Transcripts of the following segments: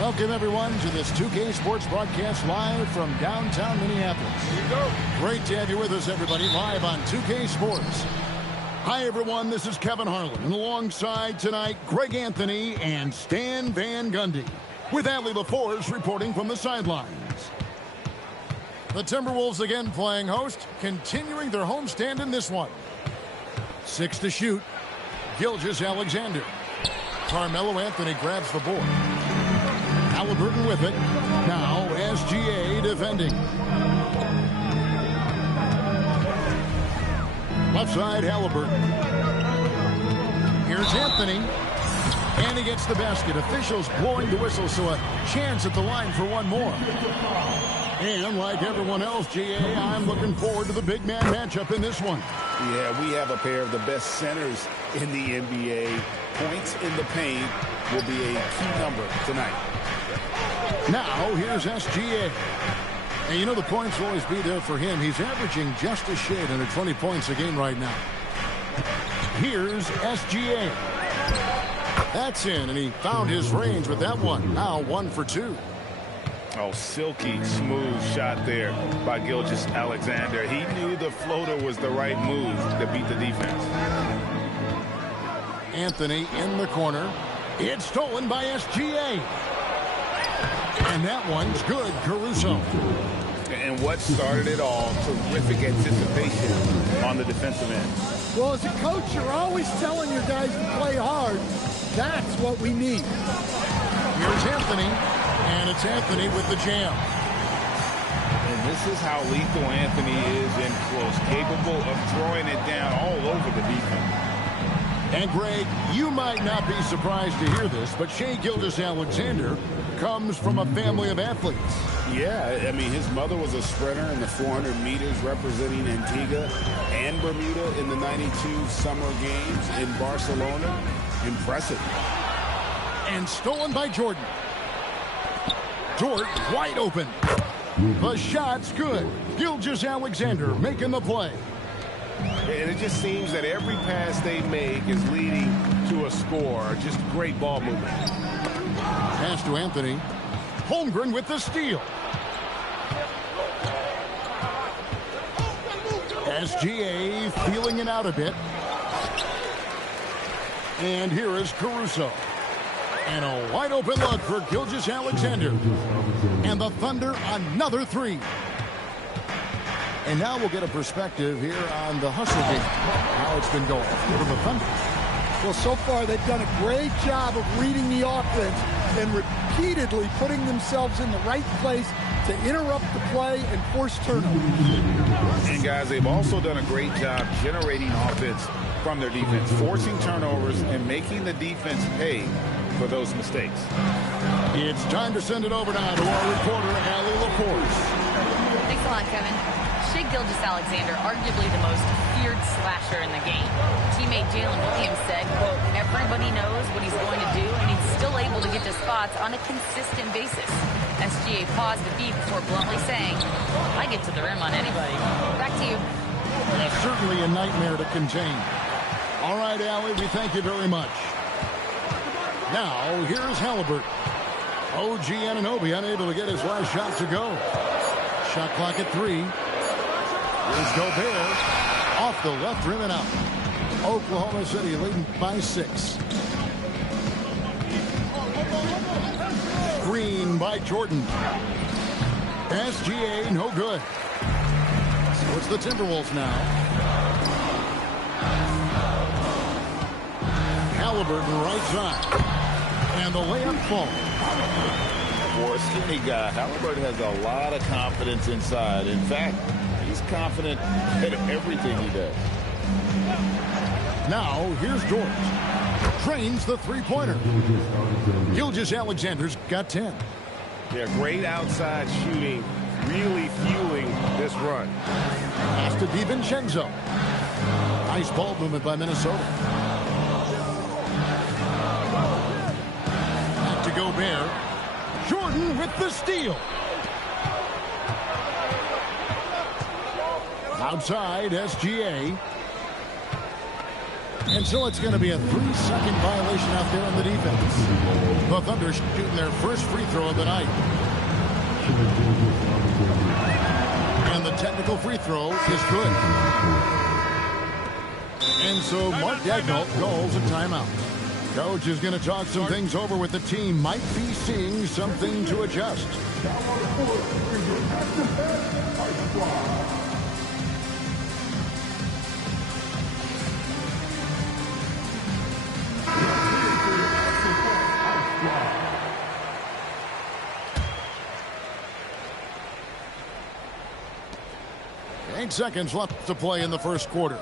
Welcome, everyone, to this 2K Sports broadcast live from downtown Minneapolis. Here you go. Great to have you with us, everybody, live on 2K Sports. Hi, everyone. This is Kevin Harlan, and alongside tonight, Greg Anthony and Stan Van Gundy, with Allie LaForce reporting from the sidelines. The Timberwolves again playing host, continuing their homestand in this one. 6 to shoot. Gilgeous-Alexander. Carmelo Anthony grabs the board. Halliburton with it. Now SGA defending. Left side, Halliburton. Here's Anthony. And he gets the basket. Officials blowing the whistle, so a chance at the line for one more. And like everyone else, GA, I'm looking forward to the big man matchup in this one. Yeah, we have a pair of the best centers in the NBA. Points in the paint will be a key number tonight. Now, here's SGA. And you know the points will always be there for him. He's averaging just a shade under 20 points a game right now. Here's SGA. That's in, and he found his range with that one. Now 1 for 2. Oh, silky smooth shot there by Gilgeous-Alexander. He knew the floater was the right move to beat the defense. Anthony in the corner. It's stolen by SGA. And that one's good, Caruso. And what started it all, terrific anticipation on the defensive end. Well, as a coach, you're always telling your guys to play hard. That's what we need. Here's Anthony, and it's Anthony with the jam. And this is how lethal Anthony is in close, capable of throwing it down all over the defense. And, Greg, you might not be surprised to hear this, but Shai Gilgeous-Alexander comes from a family of athletes. Yeah, I mean, his mother was a sprinter in the 400 meters representing Antigua and Bermuda in the 92 Summer Games in Barcelona. Impressive. And stolen by Jordan. Dort wide open. The shot's good. Gilgeous-Alexander making the play. And it just seems that every pass they make is leading to a score. Just great ball movement. Pass to Anthony. Holmgren with the steal. SGA feeling it out a bit. And here is Caruso. And a wide open look for Gilgeous-Alexander. And the Thunder another 3. And now we'll get a perspective here on the hustle game, how it's been going for the Thunder. Well, so far they've done a great job of reading the offense and repeatedly putting themselves in the right place to interrupt the play and force turnovers. And guys, they've also done a great job generating offense from their defense, forcing turnovers and making the defense pay for those mistakes. It's time to send it over now to our reporter, Allie LaForce. Thanks a lot, Kevin. Shai Gilgeous-Alexander, arguably the most feared slasher in the game. Teammate Jalen Williams said, quote, everybody knows what he's going to do, and he's still able to get to spots on a consistent basis. SGA paused the beat before bluntly saying, I get to the rim on anybody. Back to you. That's certainly a nightmare to contain. All right, Allie, we thank you very much. Now, here's Halliburton. OG Anunoby unable to get his last shot to go. Shot clock at 3. Here's Gobert off the left rim and out. Oklahoma City leading by 6. Screen by Jordan. SGA no good. So it's the Timberwolves now. Halliburton right side. And the layup falls. For a skinny guy, Halliburton has a lot of confidence inside. In fact, he's confident in everything he does. Now, here's Dort. Trains the three-pointer. Gilgeous-Alexander's got 10. Yeah, great outside shooting, really fueling this run. Pass to DiVincenzo. Nice ball movement by Minnesota. Back to Gobert. Jordan with the steal. Outside, SGA. And so it's going to be a 3-second violation out there on the defense. The Thunder shooting their first free throw of the night. And the technical free throw is good. And so Mark Daigneault calls a timeout. Coach is going to talk some things over with the team. Might be seeing something to adjust. 8 seconds left to play in the first quarter.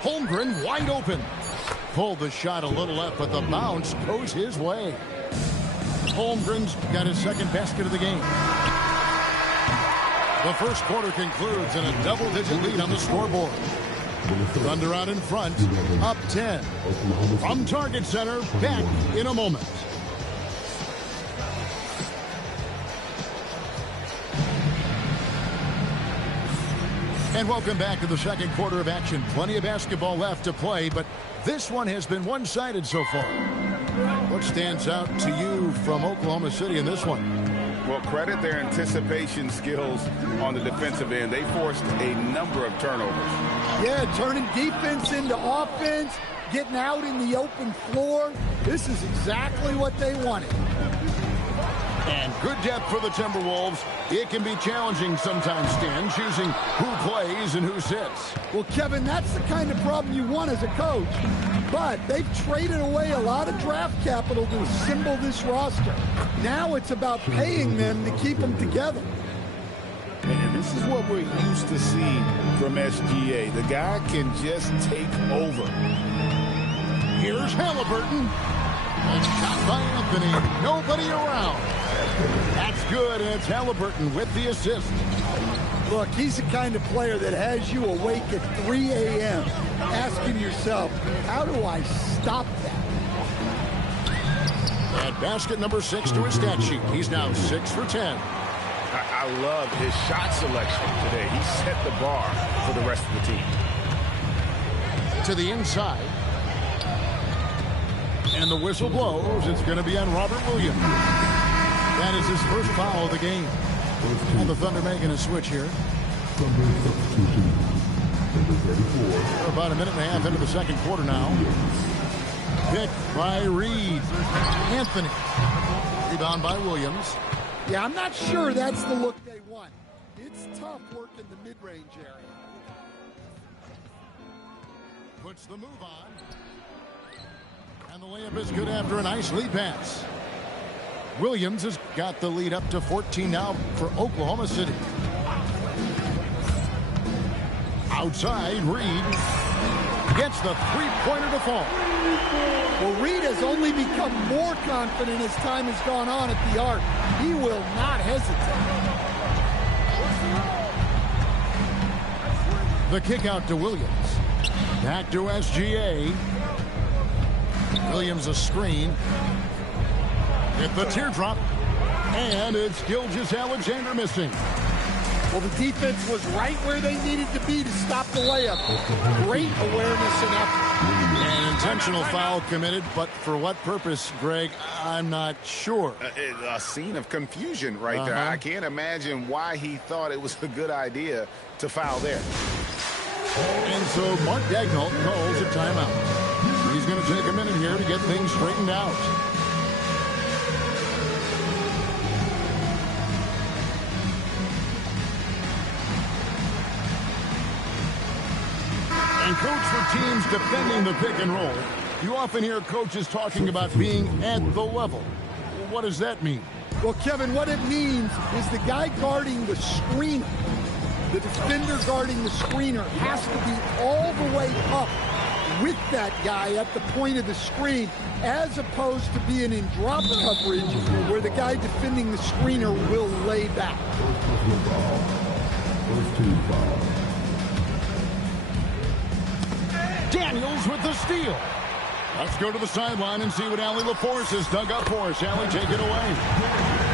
Holmgren wide open. Pulled the shot a little left, but the bounce goes his way. Holmgren's got his second basket of the game. The first quarter concludes in a double-digit lead on the scoreboard. Thunder out in front, up 10. From Target Center, back in a moment. And welcome back to the second quarter of action. Plenty of basketball left to play, but this one has been one-sided so far. What stands out to you from Oklahoma City in this one? Well, credit their anticipation skills on the defensive end. They forced a number of turnovers. Yeah, turning defense into offense, getting out in the open floor. This is exactly what they wanted. And good depth for the Timberwolves. It can be challenging sometimes, Stan, choosing who plays and who sits. Well, Kevin, that's the kind of problem you want as a coach. But they've traded away a lot of draft capital to assemble this roster. Now it's about paying them to keep them together. And this is what we're used to seeing from SGA. The guy can just take over. Here's Halliburton. And shot by Anthony. Nobody around. That's good, and it's Halliburton with the assist. Look, he's the kind of player that has you awake at 3 a.m. asking yourself, how do I stop that? And basket number 6 to his stat sheet. He's now 6 for 10. I love his shot selection today. He set the bar for the rest of the team. To the inside. And the whistle blows. It's going to be on Robert Williams. That is his first foul of the game. And the Thunder making a switch here. We're about a minute and a half into the second quarter now. Pick by Reed. Anthony. Rebound by Williams. Yeah, I'm not sure that's the look they want. It's tough working the mid-range area. Puts the move on. And the layup is good after a nice lead pass. Williams has got the lead up to 14 now for Oklahoma City. Outside, Reed gets the three-pointer to fall. Well, Reed has only become more confident as time has gone on at the arc. He will not hesitate. The kick out to Williams. Back to SGA. Williams a screen. Hit the teardrop. And it's Gilgeous-Alexander missing. Well, the defense was right where they needed to be to stop the layup. Great awareness and effort. An intentional foul committed, but for what purpose, Greg, I'm not sure. A scene of confusion right there. I can't imagine why he thought it was a good idea to foul there. And so Mark Daigneault calls a timeout. He's going to take a minute here to get things straightened out. And coach, for teams defending the pick and roll, you often hear coaches talking about being at the level. What does that mean? Well, Kevin, what it means is the guy guarding the screener, the defender guarding the screener, has to be all the way up with that guy at the point of the screen, as opposed to being in drop coverage where the guy defending the screener will lay back. Daniels with the steal. Let's go to the sideline and see what Allie LaForce has dug up for us. Allie, take it away.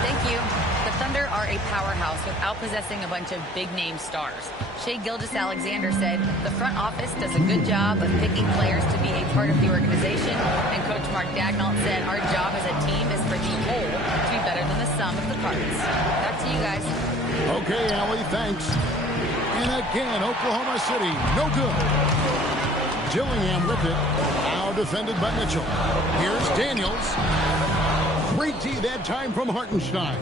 Thank you. The The Thunder are a powerhouse without possessing a bunch of big-name stars. Shai Gilgeous-Alexander said, the front office does a good job of picking players to be a part of the organization, and Coach Mark Daigneault said, our job as a team is for the whole to be better than the sum of the parts. Back to you guys. Okay, Allie, thanks. And again, Oklahoma City, no good. Dillingham with it, now defended by Mitchell. Here's Daniels. Great D that time from Hartenstein.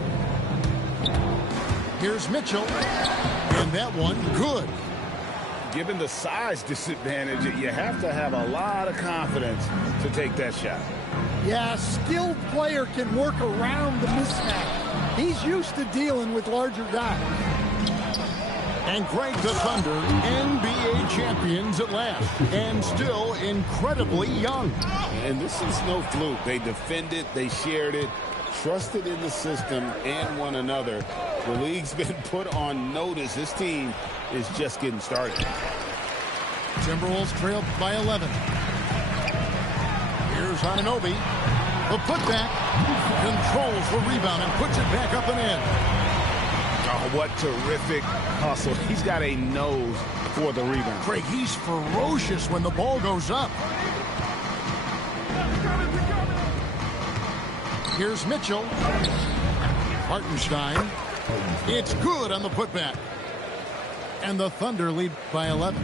Here's Mitchell, and that one good. Given the size disadvantage, you have to have a lot of confidence to take that shot. Yeah, a skilled player can work around the mismatch. He's used to dealing with larger guys. And Greg, the Thunder, NBA champions at last, and still incredibly young. And this is no fluke. They defended, they shared it, trusted in the system and one another. The league's been put on notice. This team is just getting started. Timberwolves trailed by 11. Here's Anunoby. The putback. Controls the rebound and puts it back up and in. Oh, what terrific hustle. He's got a nose for the rebound. Craig, he's ferocious when the ball goes up. Here's Mitchell. Hartenstein. It's good on the putback. And the Thunder lead by 11.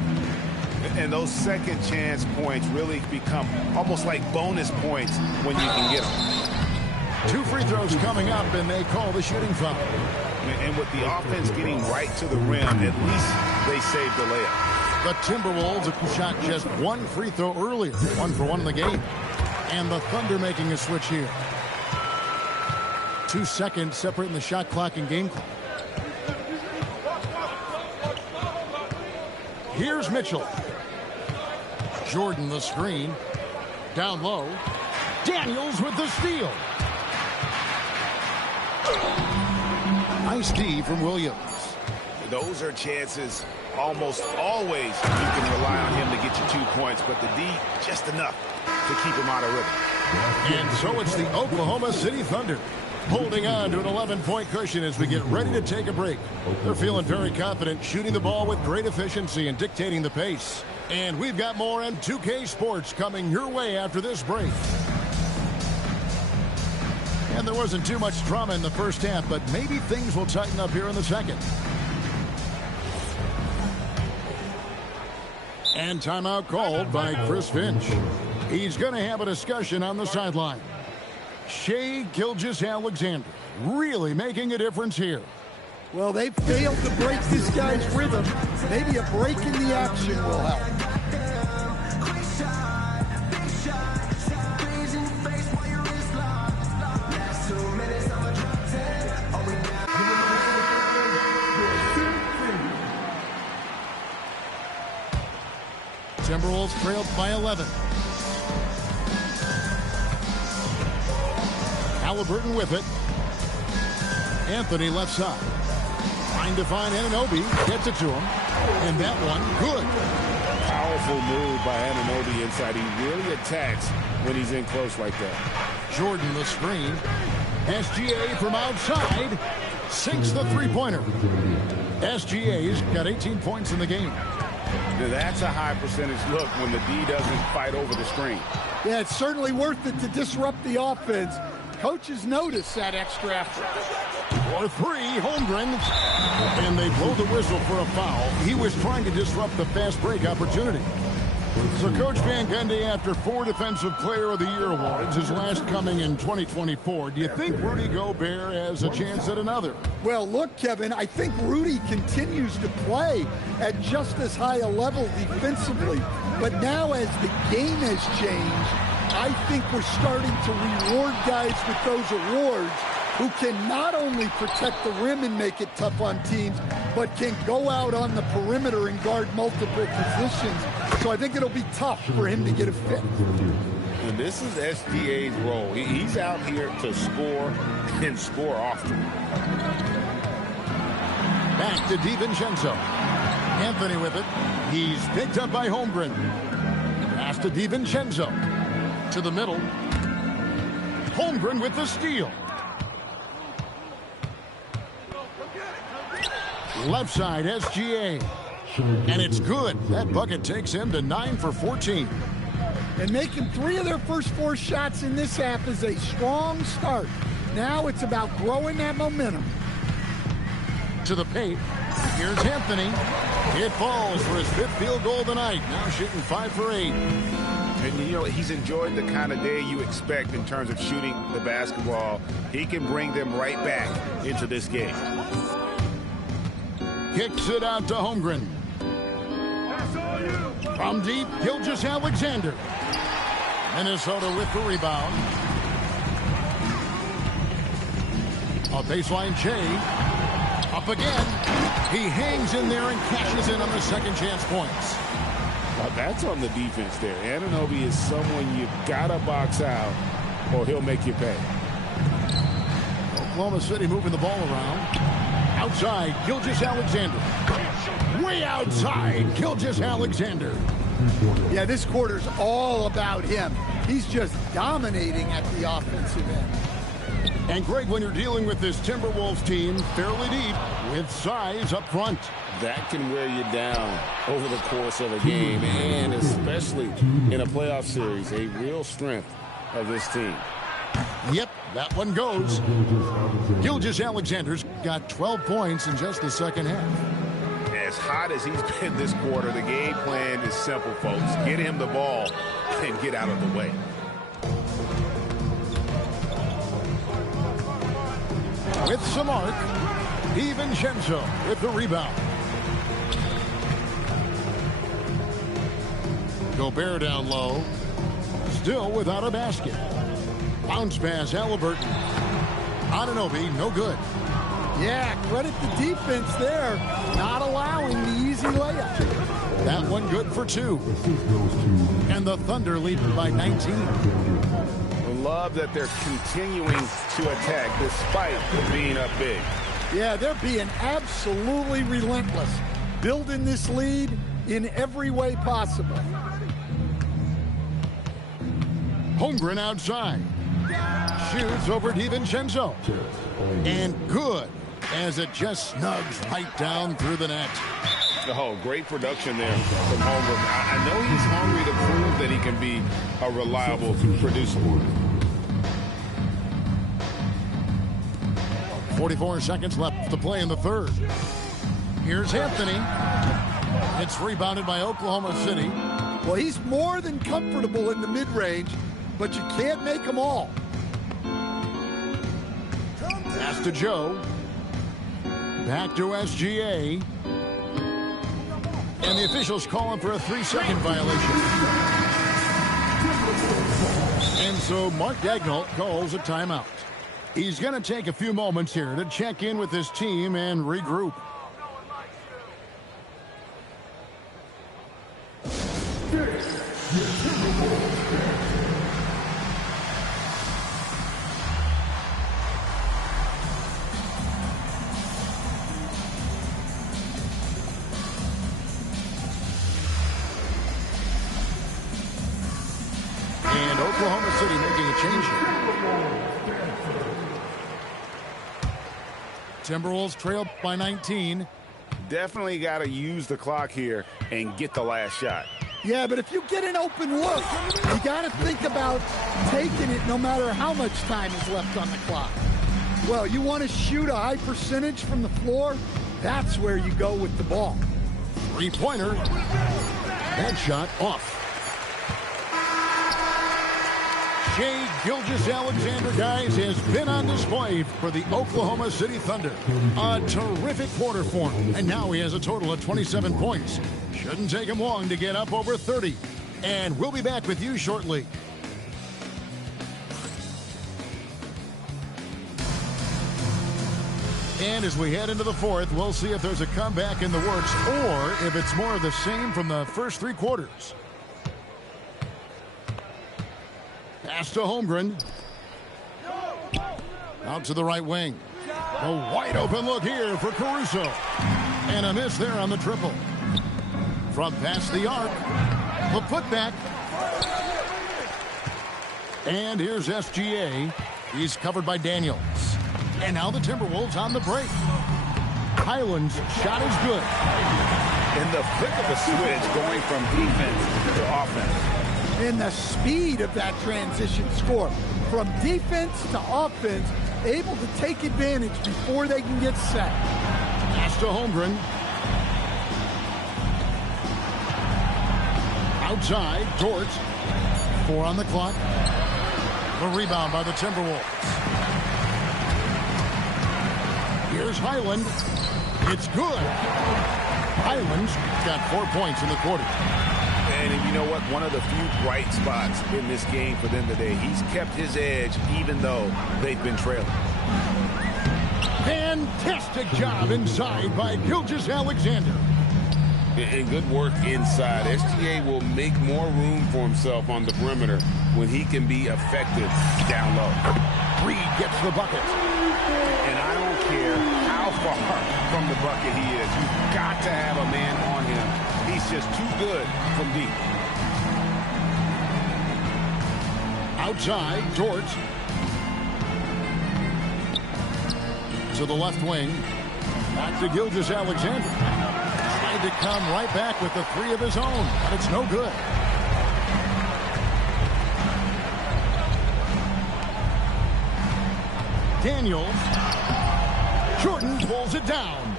And those second chance points really become almost like bonus points when you can get them. 2 free throws coming up, and they call the shooting foul. And with the offense getting right to the rim, at least they saved the layup. The Timberwolves have shot just 1 free throw earlier. 1 for 1 in the game. And the Thunder making a switch here. 2 seconds separating the shot clock and game clock. Here's Mitchell. Jordan the screen. Down low. Daniels with the steal. Nice D from Williams. Those are chances almost always you can rely on him to get you 2 points, but the D just enough to keep him out of rhythm. And so it's the Oklahoma City Thunder holding on to an 11-point cushion as we get ready to take a break. They're feeling very confident, shooting the ball with great efficiency and dictating the pace. And we've got more on 2K Sports coming your way after this break. And there wasn't too much drama in the first half, but maybe things will tighten up here in the second. And timeout called by Chris Finch. He's going to have a discussion on the sideline. Shai Gilgeous-Alexander really making a difference here. Well, they failed to break this guy's rhythm. Maybe a break in the action will help. Timberwolves trailed by 11. Halliburton with it. Anthony left side. Trying to find Anunoby. Gets it to him. And that one, good. Powerful move by Anunoby inside. He really attacks when he's in close like that. Jordan the screen. SGA from outside. Sinks the three-pointer. SGA's got 18 points in the game. Now that's a high percentage look when the D doesn't fight over the screen. Yeah, it's certainly worth it to disrupt the offense. Coaches notice that extra effort. For 3, Holmgren. And they blow the whistle for a foul. He was trying to disrupt the fast break opportunity. So Coach Van Gundy, after 4 Defensive Player of the Year awards, his last coming in 2024, do you think Rudy Gobert has a chance at another? Well, look, Kevin, I think Rudy continues to play at just as high a level defensively. But now as the game has changed, I think we're starting to reward guys with those awards who can not only protect the rim and make it tough on teams, but can go out on the perimeter and guard multiple positions. So I think it'll be tough for him to get a fit. And this is SGA's role. He's out here to score and score often. Back to DiVincenzo. Anthony with it. He's picked up by Holmgren. Pass to DiVincenzo. To the middle. Holmgren with the steal. Left side, SGA. And it's good. That bucket takes him to 9 for 14. And making 3 of their first 4 shots in this half is a strong start. Now it's about growing that momentum. To the paint. Here's Anthony. It falls for his 5th field goal of the night. Now shooting 5 for 8. And, you know, he's enjoyed the kind of day you expect in terms of shooting the basketball. He can bring them right back into this game. Kicks it out to Holmgren. From deep, Gilgeous-Alexander. Minnesota with the rebound. A baseline Jay. Up again. He hangs in there and cashes in on the second chance points. That's on the defense there. Anunoby is someone you've got to box out or he'll make you pay. Oklahoma City moving the ball around. Outside, Gilgeous-Alexander. Way outside, Gilgeous-Alexander. Yeah, this quarter's all about him. He's just dominating at the offensive end. And Greg, when you're dealing with this Timberwolves team, fairly deep, with size up front. That can wear you down over the course of a game, and especially in a playoff series, a real strength of this team. Yep, that one goes. Gilgeous-Alexander's got 12 points in just the second half. As hot as he's been this quarter, the game plan is simple, folks. Get him the ball and get out of the way. With some arc, DiVincenzo with the rebound. Gobert down low, still without a basket. Bounce pass, Halliburton. Anunoby, no good. Yeah, credit the defense there, not allowing the easy layup. That one good for 2. And the Thunder lead by 19. Love that they're continuing to attack despite being up big. Yeah, they're being absolutely relentless, building this lead in every way possible. Holmgren outside. Shoots over DiVincenzo. And good, as it just snugs right down through the net. Oh, great production there from Holmgren. I know he's hungry to prove that he can be a reliable producer. 44 seconds left to play in the third. Here's Anthony. It's rebounded by Oklahoma City. Well, he's more than comfortable in the mid-range, but you can't make them all. Pass to Joe. Back to SGA. And the officials calling for a 3-second violation. And so Mark Daigneault calls a timeout. He's going to take a few moments here to check in with his team and regroup. And Oklahoma City making a change here. Timberwolves trail by 19. Definitely got to use the clock here and get the last shot. Yeah, but if you get an open look, you got to think about taking it no matter how much time is left on the clock. Well, you want to shoot a high percentage from the floor? That's where you go with the ball. 3-pointer. That shot off. Shai Gilgeous-Alexander, guys, has been on display for the Oklahoma City Thunder. A terrific quarter for him. And now he has a total of 27 points. Shouldn't take him long to get up over 30. And we'll be back with you shortly. And as we head into the fourth, we'll see if there's a comeback in the works or if it's more of the same from the first 3 quarters. Pass to Holmgren. Out to the right wing. A wide open look here for Caruso. And a miss there on the triple. From past the arc. The putback. And here's SGA. He's covered by Daniels. And now the Timberwolves on the break. Highland's shot is good. In the flick of a switch, going from defense to offense. And the speed of that transition score. From defense to offense, able to take advantage before they can get set. Pass to Holmgren. Outside, Dort. 4 on the clock. The rebound by the Timberwolves. Here's Highland. It's good. Highland's got 4 points in the quarter. And you know what? One of the few bright spots in this game for them today. He's kept his edge even though they've been trailing. Fantastic job inside by Gilgeous-Alexander. And good work inside. SGA will make more room for himself on the perimeter when he can be effective down low. Reed gets the bucket. And I don't care how far from the bucket he is. You've got to have a man on him. He's just too good from deep. Outside, Dort. To the left wing. Back to Gilgeous-Alexander. Trying to come right back with the 3 of his own. But it's no good. Daniels. Jordan pulls it down.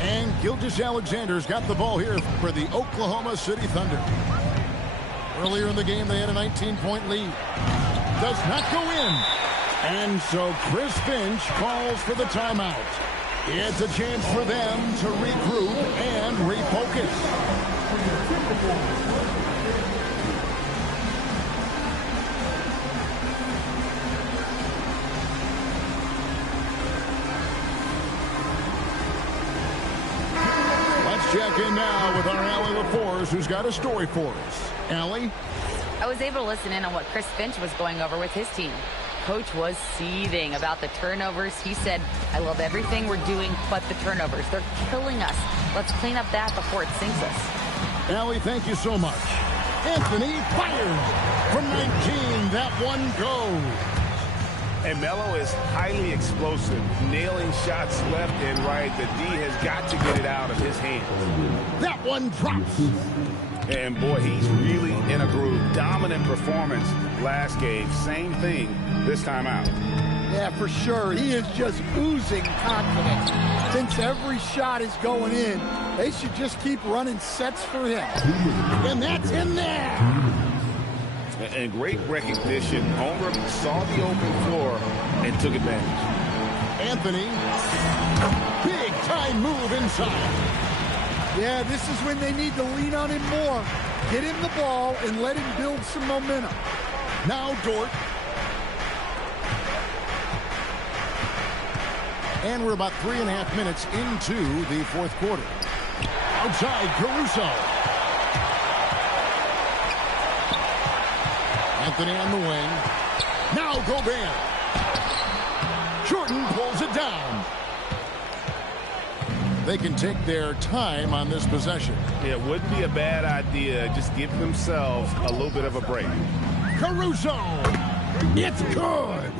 And Gilgeous-Alexander's got the ball here for the Oklahoma City Thunder. Earlier in the game, they had a 19-point lead. Does not go in. And so Chris Finch calls for the timeout. It's a chance for them to regroup and refocus. Let's check in now with our Allie LaForce, who's got a story for us. Allie? I was able to listen in on what Chris Finch was going over with his team. Coach was seething about the turnovers. He said, I love everything we're doing but the turnovers. They're killing us. Let's clean up that before it sinks us. Allie, thank you so much. Anthony fires from 19. That one goes. And Melo is highly explosive, nailing shots left and right. The D has got to get it out of his hands. That one drops. And boy, he's really in a groove. Dominant performance last game. Same thing this time out. Yeah, for sure. He is just oozing confidence. Since every shot is going in, they should just keep running sets for him. And that's in there. And great recognition. Homer saw the open floor and took advantage. Anthony, big time move inside. Yeah, this is when they need to lean on him more. Get him the ball and let him build some momentum. Now Dort. And we're about 3.5 minutes into the fourth quarter. Outside, Caruso. Anthony on the wing. Now Gobert. Jordan pulls it down. They can take their time on this possession. It wouldn't be a bad idea. Just give themselves a little bit of a break. Caruso. It's good.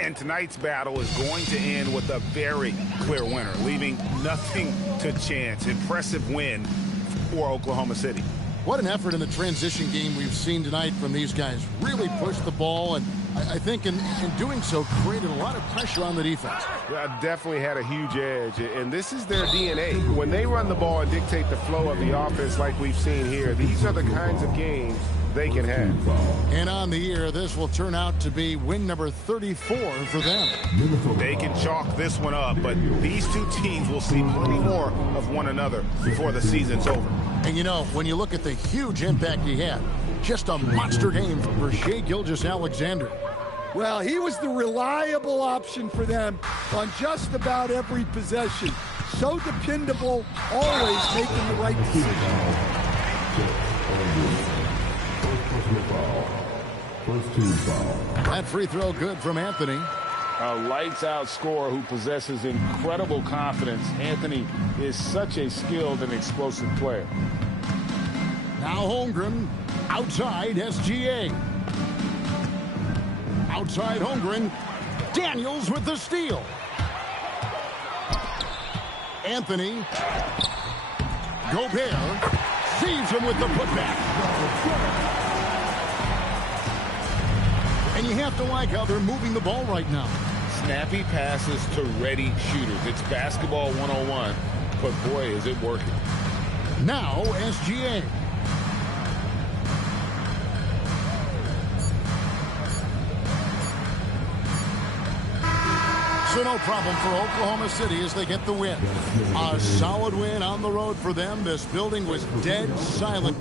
And tonight's battle is going to end with a very clear winner, leaving nothing to chance. Impressive win for Oklahoma City. What an effort in the transition game we've seen tonight from these guys. Really pushed the ball, and I think in doing so created a lot of pressure on the defense. Definitely had a huge edge, and this is their DNA. When they run the ball and dictate the flow of the offense like we've seen here, these are the kinds of games they can have. And on the year, this will turn out to be win number 34 for them. They can chalk this one up, but these two teams will see plenty more of one another before the season's over. And you know, when you look at the huge impact he had, just a monster game for Shai Gilgeous-Alexander. Well, he was the reliable option for them on just about every possession. So dependable, always making the right decision. That free throw good from Anthony. A lights-out scorer who possesses incredible confidence. Anthony is such a skilled and explosive player. Now Holmgren, outside SGA. Outside Holmgren, Daniels with the steal. Anthony. Gobert sees him with the putback. And you have to like how they're moving the ball right now. Snappy passes to ready shooters. It's basketball 101, but boy, is it working. Now, SGA. So no problem for Oklahoma City as they get the win. A solid win on the road for them. This building was dead silent.